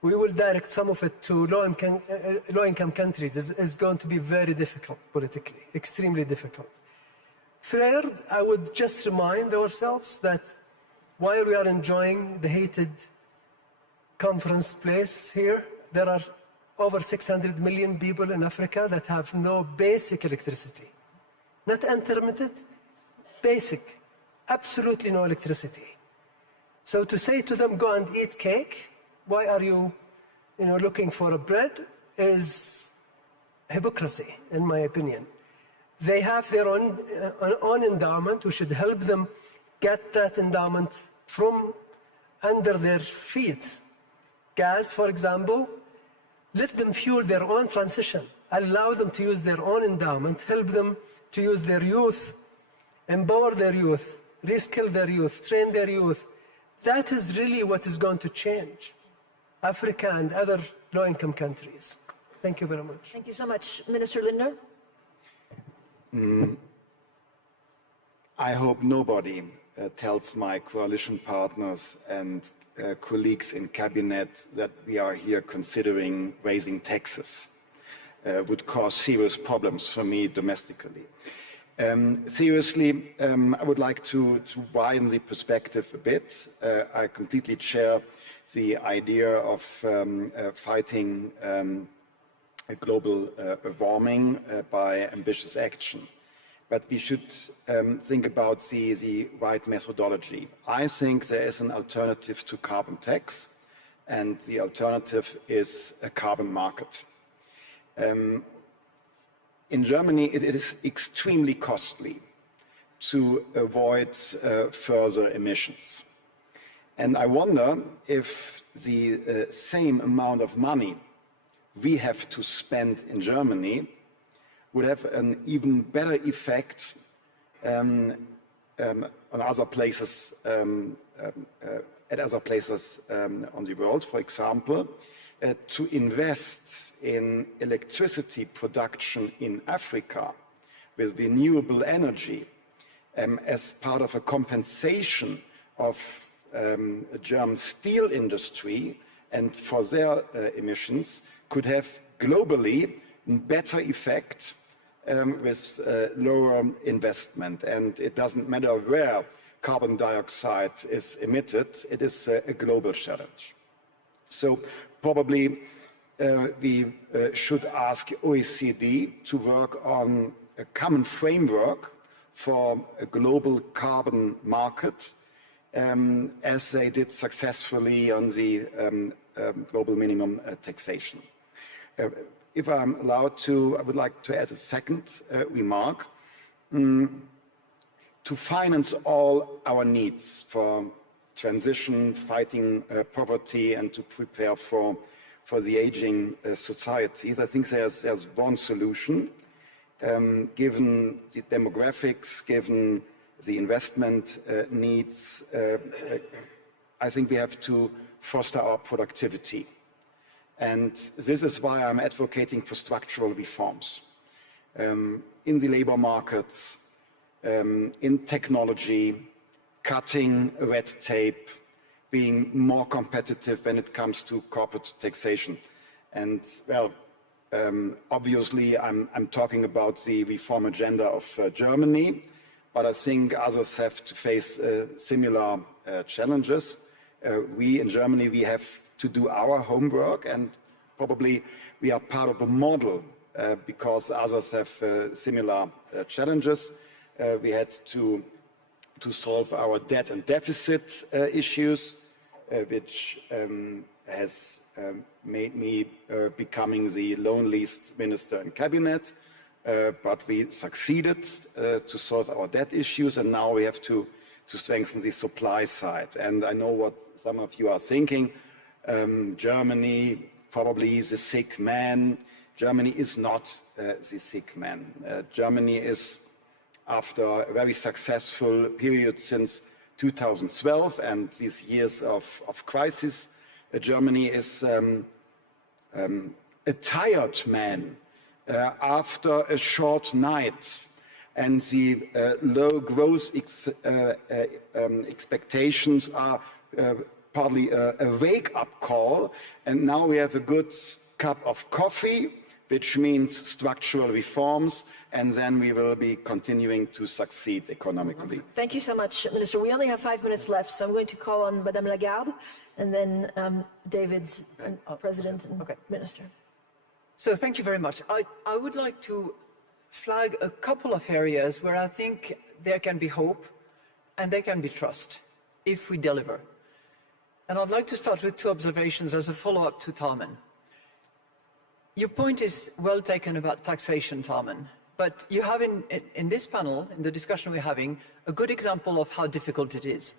we will direct some of it to low-income countries is going to be very difficult politically, extremely difficult. Third, I would just remind ourselves that while we are enjoying the heated conference place here, there are over 600 million people in Africa that have no basic electricity. Not intermittent, basic, absolutely no electricity. So to say to them, go and eat cake, why are you looking for a bread, is hypocrisy, in my opinion. They have their own endowment. We should help them get that endowment from under their feet. Gas, for example, let them fuel their own transition. Allow them to use their own endowment. Help them to use their youth, empower their youth, reskill their youth, train their youth. That is really what is going to change Africa and other low-income countries. Thank you very much. Thank you so much. Minister Lindner? I hope nobody tells my coalition partners and colleagues in cabinet that we are here considering raising taxes. Would cause serious problems for me domestically. Seriously, I would like to widen the perspective a bit. I completely share the idea of fighting global warming by ambitious action. But we should think about the right methodology. I think there is an alternative to carbon tax, and the alternative is a carbon market. In Germany, it is extremely costly to avoid further emissions. And I wonder if the same amount of money we have to spend in Germany would have an even better effect on other places, at other places on the world. For example, to invest in electricity production in Africa with renewable energy as part of a compensation of a German steel industry and for their emissions could have globally a better effect with lower investment. And it doesn't matter where carbon dioxide is emitted, it is a global challenge. So probably we should ask OECD to work on a common framework for a global carbon market, as they did successfully on the global minimum taxation. If I'm allowed to, I would like to add a second remark. To finance all our needs for transition, fighting poverty, and to prepare for the aging societies, I think there's one solution. Given the demographics, given the investment needs, I think we have to foster our productivity. And this is why I'm advocating for structural reforms in the labor markets, in technology, cutting red tape, being more competitive when it comes to corporate taxation. And well, obviously I'm talking about the reform agenda of Germany, but I think others have to face similar challenges. We in Germany, we have to do our homework, and probably we are part of a model because others have similar challenges. We had to to solve our debt and deficit issues, which has made me becoming the loneliest minister in cabinet. But we succeeded to solve our debt issues, and now we have to strengthen the supply side. And I know what some of you are thinking. Germany probably is a sick man. Germany is not the sick man. Germany is, after a very successful period since 2012 and these years of crisis, Germany is a tired man after a short night, and the low growth expectations are partly a wake-up call, and now we have a good cup of coffee, which means structural reforms, and then we will be continuing to succeed economically. Thank you so much, Minister. We only have 5 minutes left, so I'm going to call on Madame Lagarde, and then David, President and Minister. So thank you very much. I would like to flag a couple of areas where I think there can be hope and there can be trust if we deliver. And I'd like to start with 2 observations as a follow-up to Tarman. Your point is well taken about taxation, Tarman, but you have in this panel, in the discussion we're having, a good example of how difficult it is.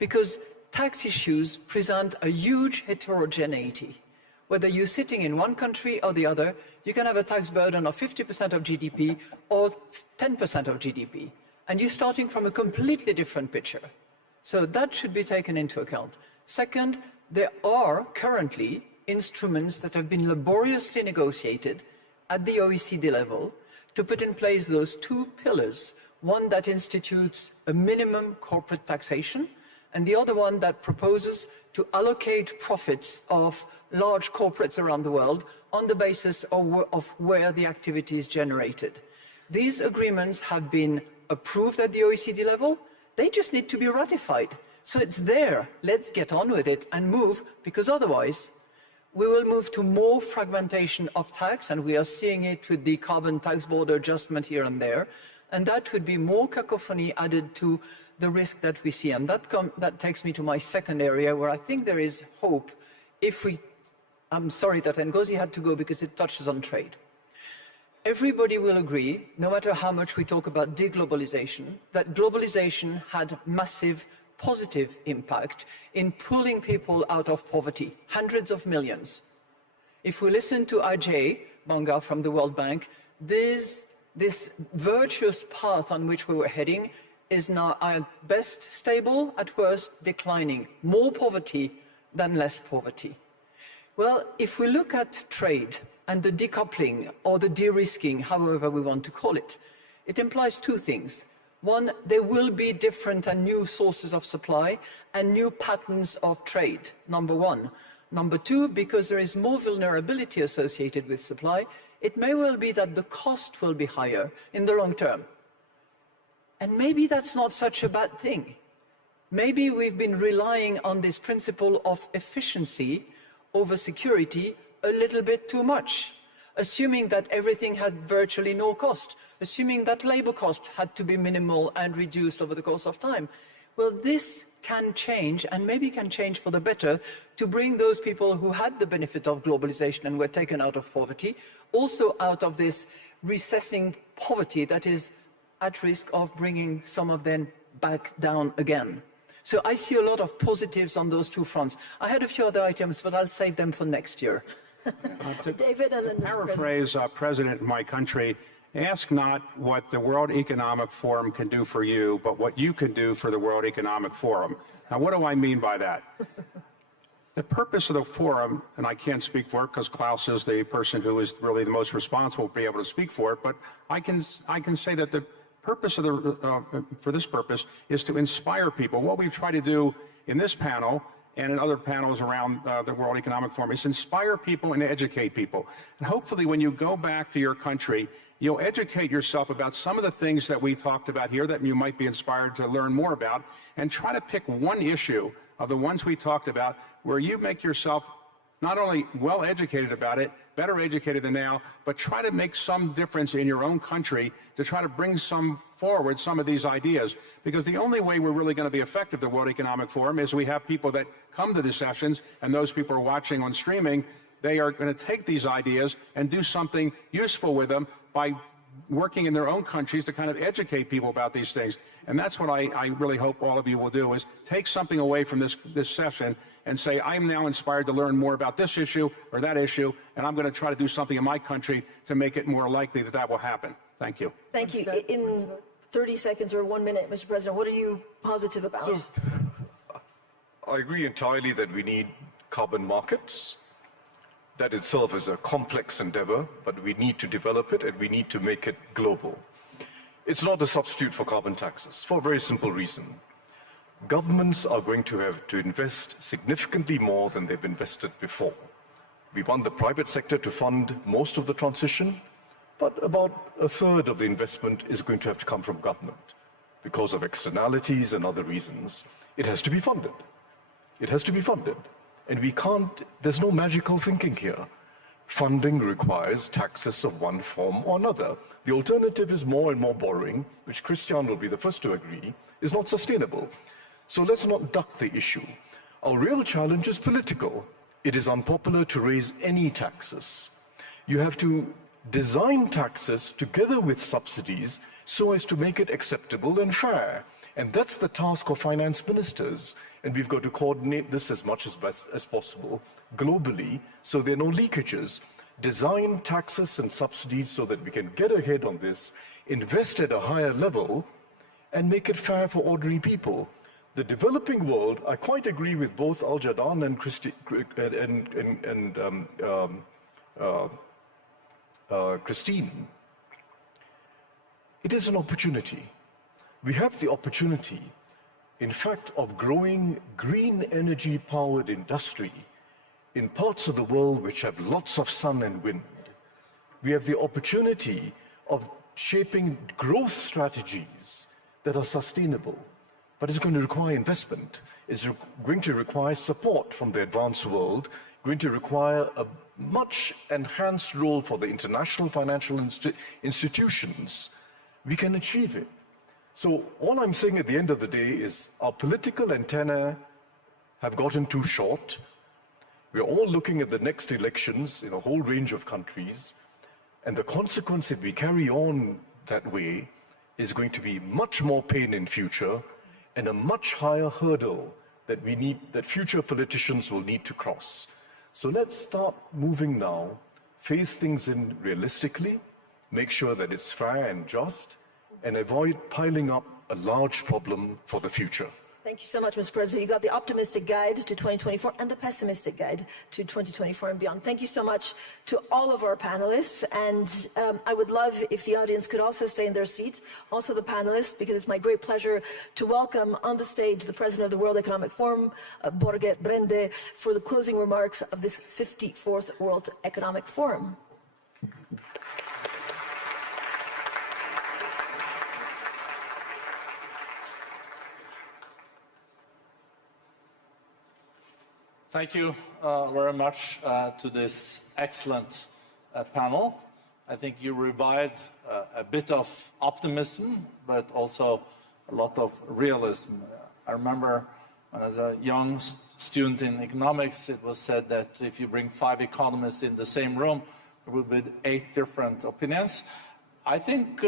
Because tax issues present a huge heterogeneity. Whether you're sitting in one country or the other, you can have a tax burden of 50% of GDP or 10% of GDP. And you're starting from a completely different picture. So that should be taken into account. Second, there are currently instruments that have been laboriously negotiated at the OECD level to put in place those 2 pillars, one that institutes a minimum corporate taxation, and the other one that proposes to allocate profits of large corporates around the world on the basis of where the activity is generated. These agreements have been approved at the OECD level. They just need to be ratified. So it's there. Let's get on with it and move, because otherwise we will move to more fragmentation of tax, and we are seeing it with the carbon tax border adjustment here and there, and that would be more cacophony added to the risk that we see. And that takes me to my second area where I think there is hope if we... I'm sorry that Ngozi had to go because it touches on trade. Everybody will agree, no matter how much we talk about deglobalization, that globalization had massive positive impact in pulling people out of poverty, hundreds of millions. If we listen to Ajay Banga from the World Bank, this virtuous path on which we were heading is now at best stable, at worst declining. More poverty than less poverty. Well, if we look at trade and the decoupling or the de-risking, however we want to call it, it implies 2 things. One, there will be different and new sources of supply and new patterns of trade, number 1. Number 2, because there is more vulnerability associated with supply, it may well be that the cost will be higher in the long term. And maybe that's not such a bad thing. Maybe we've been relying on this principle of efficiency over security a little bit too much, assuming that everything had virtually no cost, assuming that labor cost had to be minimal and reduced over the course of time. Well, this can change, and maybe can change for the better, to bring those people who had the benefit of globalization and were taken out of poverty, also out of this recessing poverty that is at risk of bringing some of them back down again. So I see a lot of positives on those 2 fronts. I had a few other items, but I'll save them for next year. David, and then paraphrase President in my country, ask not what the World Economic Forum can do for you, but what you can do for the World Economic Forum. Now, what do I mean by that? The purpose of the forum, and I can't speak for it because Klaus is the person who is really the most responsible to be able to speak for it, but I can say that the purpose of for this purpose is to inspire people. What we've tried to do in this panel and in other panels around the World Economic Forum is inspire people and educate people. And hopefully when you go back to your country, you'll educate yourself about some of the things that we talked about here that you might be inspired to learn more about, and try to pick one issue of the ones we talked about where you make yourself not only well educated about it, better educated than now, but try to make some difference in your own country to try to bring forward some of these ideas. Because the only way we're really going to be effective at the World Economic Forum is we have people that come to the sessions, and those people are watching on streaming. They are going to take these ideas and do something useful with them by working in their own countries to kind of educate people about these things. And that's what I really hope all of you will do, is take something away from this session and say, I'm now inspired to learn more about this issue or that issue, and I'm going to try to do something in my country to make it more likely that that will happen. Thank you. Thank you. In 30 seconds or 1 minute, Mr. President, what are you positive about? So, I agree entirely that we need carbon markets. That itself is a complex endeavor, but we need to develop it and we need to make it global. It's not a substitute for carbon taxes, for a very simple reason. Governments are going to have to invest significantly more than they've invested before. We want the private sector to fund most of the transition, but about a third of the investment is going to have to come from government. Because of externalities and other reasons, it has to be funded. It has to be funded. And we can't, there's no magical thinking here. Funding requires taxes of one form or another. The alternative is more and more borrowing, which Christian will be the first to agree, is not sustainable. So let's not duck the issue. Our real challenge is political. It is unpopular to raise any taxes. You have to design taxes together with subsidies so as to make it acceptable and fair. And that's the task of finance ministers. And we've got to coordinate this as much as possible globally so there are no leakages. Design taxes and subsidies so that we can get ahead on this, invest at a higher level, and make it fair for ordinary people. The developing world, I quite agree with both al-Jadaan and Christine. It is an opportunity. We have the opportunity, in fact, of growing green energy-powered industry in parts of the world which have lots of sun and wind. We have the opportunity of shaping growth strategies that are sustainable, but it's going to require investment. It's going to require support from the advanced world, going to require a much enhanced role for the international financial institutions. We can achieve it. So all I'm saying at the end of the day is our political antennae have gotten too short. We're all looking at the next elections in a whole range of countries, and the consequence if we carry on that way is going to be much more pain in future and a much higher hurdle that future politicians will need to cross. So let's start moving now, face things in realistically, make sure that it's fair and just, and avoid piling up a large problem for the future. Thank you so much, Mr. President. You got the optimistic guide to 2024 and the pessimistic guide to 2024 and beyond. Thank you so much to all of our panelists. And I would love if the audience could also stay in their seats, also the panelists, because it's my great pleasure to welcome on the stage the President of the World Economic Forum, Borge Brende, for the closing remarks of this 54th World Economic Forum. Thank you very much to this excellent panel. I think you revived a bit of optimism, but also a lot of realism. I remember when as a young student in economics, it was said that if you bring 5 economists in the same room, there will be 8 different opinions. I think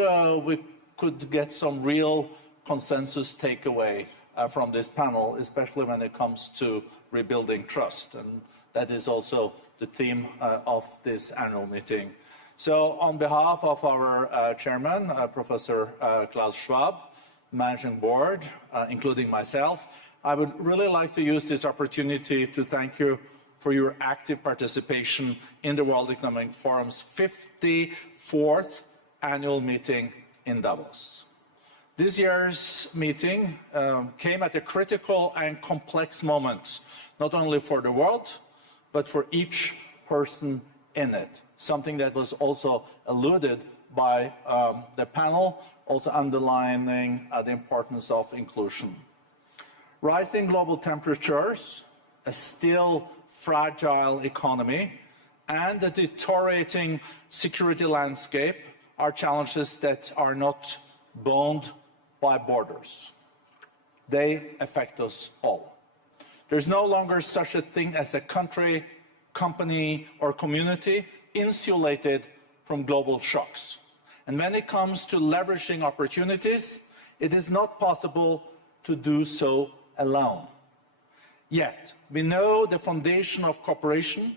we could get some real consensus takeaway from this panel, especially when it comes to rebuilding trust. And that is also the theme of this annual meeting. So on behalf of our chairman, Professor Klaus Schwab, managing board, including myself, I would really like to use this opportunity to thank you for your active participation in the World Economic Forum's 54th annual meeting in Davos. This year's meeting came at a critical and complex moment, not only for the world, but for each person in it, something that was also alluded by the panel, also underlining the importance of inclusion. Rising global temperatures, a still fragile economy, and a deteriorating security landscape are challenges that are not bound by borders. They affect us all. There's no longer such a thing as a country, company, or community insulated from global shocks. And when it comes to leveraging opportunities, it is not possible to do so alone. Yet, we know the foundation of cooperation,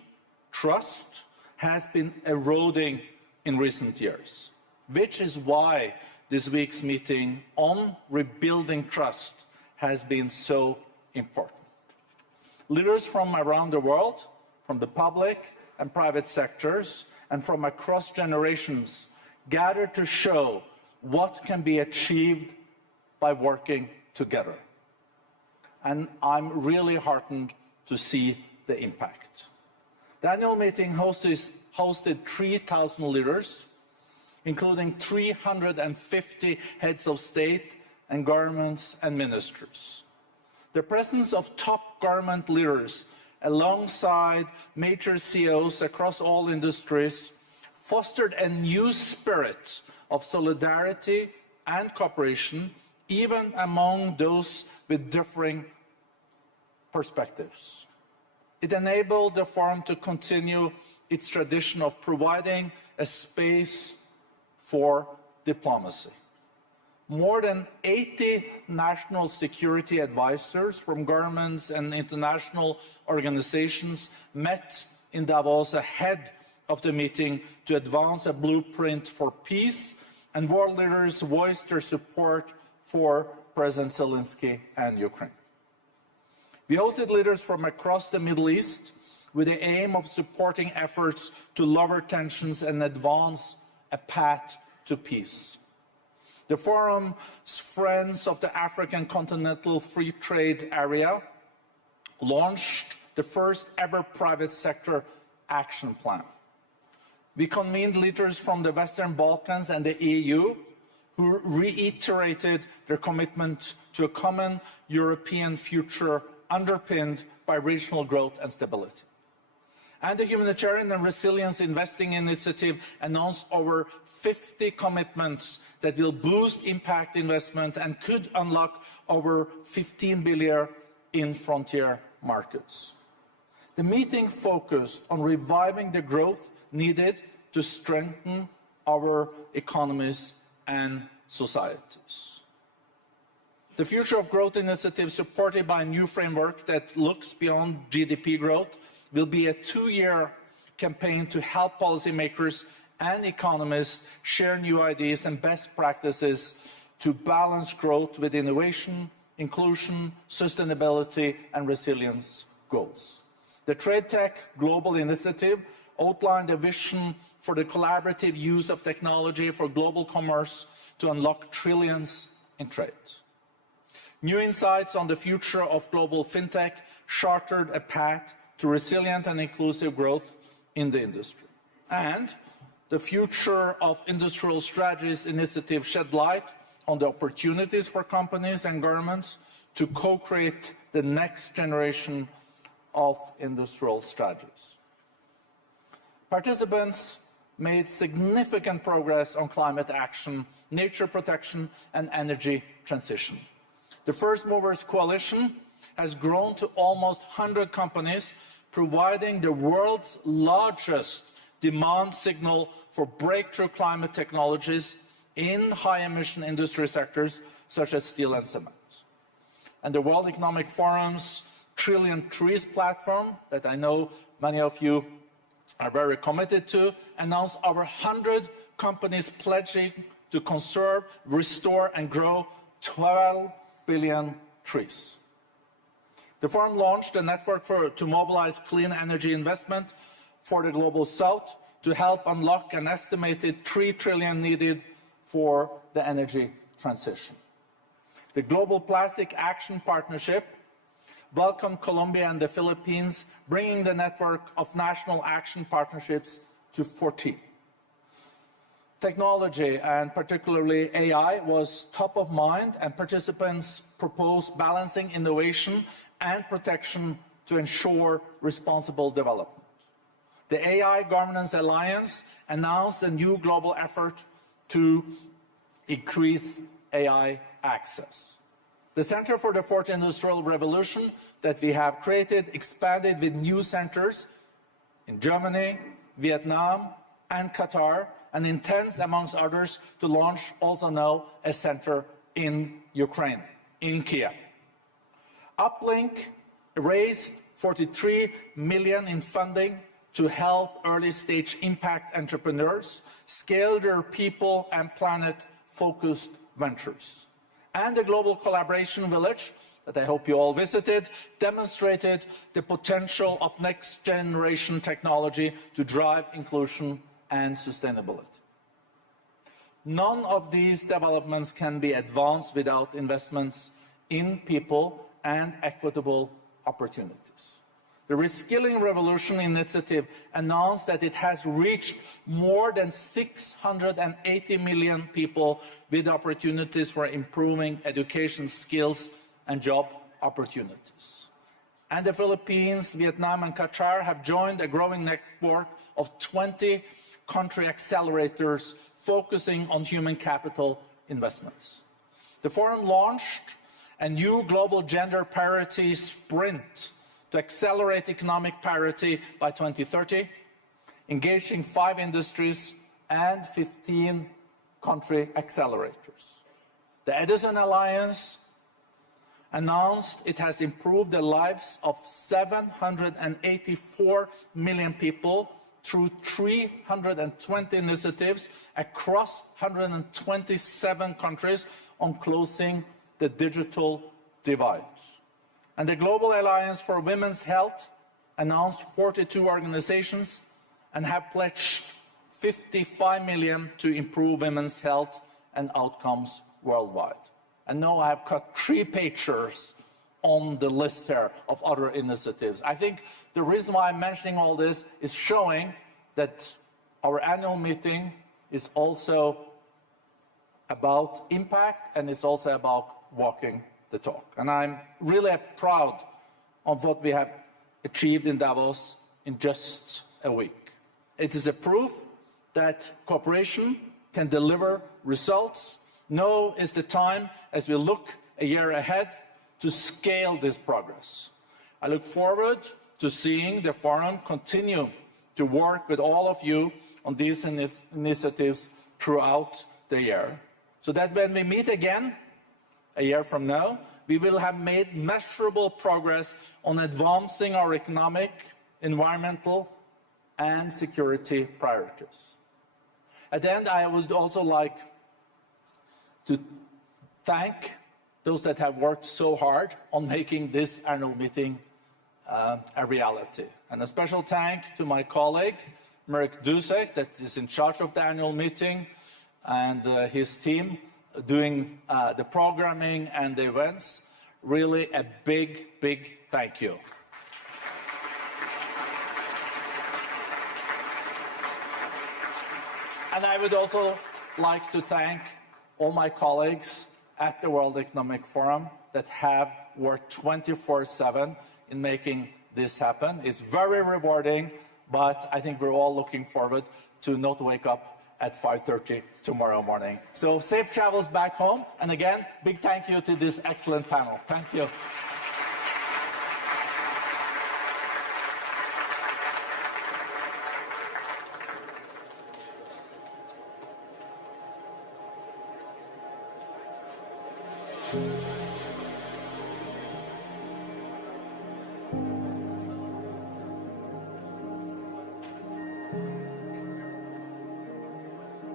trust, has been eroding in recent years, which is why this week's meeting on rebuilding trust has been so important. Leaders from around the world, from the public and private sectors, and from across generations gathered to show what can be achieved by working together. And I'm really heartened to see the impact. The annual meeting hosted 3,000 leaders, including 350 heads of state and governments and ministers. The presence of top government leaders alongside major CEOs across all industries fostered a new spirit of solidarity and cooperation, even among those with differing perspectives. It enabled the forum to continue its tradition of providing a space for diplomacy. More than 80 national security advisors from governments and international organizations met in Davos ahead of the meeting to advance a blueprint for peace, and world leaders voiced their support for President Zelensky and Ukraine. We hosted leaders from across the Middle East with the aim of supporting efforts to lower tensions and advance a path to peace. The forum's Friends of the African Continental Free Trade Area launched the first ever private sector action plan. We convened leaders from the Western Balkans and the EU who reiterated their commitment to a common European future underpinned by regional growth and stability. And the Humanitarian and Resilience Investing Initiative announced over 50 commitments that will boost impact investment and could unlock over 15 billion in frontier markets. The meeting focused on reviving the growth needed to strengthen our economies and societies. The Future of Growth initiative, supported by a new framework that looks beyond GDP growth, will be a 2-year campaign to help policymakers and economists share new ideas and best practices to balance growth with innovation, inclusion, sustainability, and resilience goals. The TradeTech Global Initiative outlined a vision for the collaborative use of technology for global commerce to unlock trillions in trade. New insights on the future of global fintech chartered a path to resilient and inclusive growth in the industry. And the Future of Industrial Strategies initiative shed light on the opportunities for companies and governments to co-create the next generation of industrial strategies. Participants made significant progress on climate action, nature protection, and energy transition. The First Movers Coalition has grown to almost 100 companies, providing the world's largest demand signal for breakthrough climate technologies in high-emission industry sectors such as steel and cement. And the World Economic Forum's Trillion Trees platform, that I know many of you are very committed to, announced over 100 companies pledging to conserve, restore, and grow 12 billion trees. The forum launched a network to mobilize clean energy investment for the Global South to help unlock an estimated 3 trillion needed for the energy transition. The Global Plastic Action Partnership welcomed Colombia and the Philippines, bringing the network of national action partnerships to 14. Technology, and particularly AI, was top of mind, and participants proposed balancing innovation and protection to ensure responsible development. The AI Governance Alliance announced a new global effort to increase AI access. The Center for the Fourth Industrial Revolution that we have created expanded with new centers in Germany, Vietnam, and Qatar, and intends, amongst others, to launch also now a center in Ukraine, in Kiev. Uplink raised 43 million in funding to help early-stage impact entrepreneurs scale their people and planet-focused ventures. And the Global Collaboration Village, that I hope you all visited, demonstrated the potential of next-generation technology to drive inclusion and sustainability. None of these developments can be advanced without investments in people and equitable opportunities. The Reskilling Revolution initiative announced that it has reached more than 680 million people with opportunities for improving education skills and job opportunities. And the Philippines, Vietnam, and Qatar have joined a growing network of 20 country accelerators focusing on human capital investments. The forum launched a new global gender parity sprint to accelerate economic parity by 2030, engaging 5 industries and 15 country accelerators. The Edison Alliance announced it has improved the lives of 784 million people through 320 initiatives across 127 countries on closing the digital divide. And the Global Alliance for Women's Health announced 42 organizations and have pledged 55 million to improve women's health and outcomes worldwide. And now I have cut 3 pictures on the list here of other initiatives. I think the reason why I'm mentioning all this is showing that our annual meeting is also about impact and it's also about walking the talk. And I'm really proud of what we have achieved in Davos in just a week. It is a proof that cooperation can deliver results. Now is the time, as we look a year ahead, to scale this progress. I look forward to seeing the forum continue to work with all of you on these initiatives throughout the year, so that when we meet again a year from now, we will have made measurable progress on advancing our economic, environmental, and security priorities. At the end, I would also like to thank those that have worked so hard on making this annual meeting a reality. And a special thank to my colleague, Marek Dusek, that is in charge of the annual meeting, and his team doing the programming and the events. Really a big, big thank you. And I would also like to thank all my colleagues at the World Economic Forum that have worked 24/7 in making this happen. It's very rewarding, but I think we're all looking forward to not wake up at 5:30 tomorrow morning. So safe travels back home. And again, big thank you to this excellent panel. Thank you.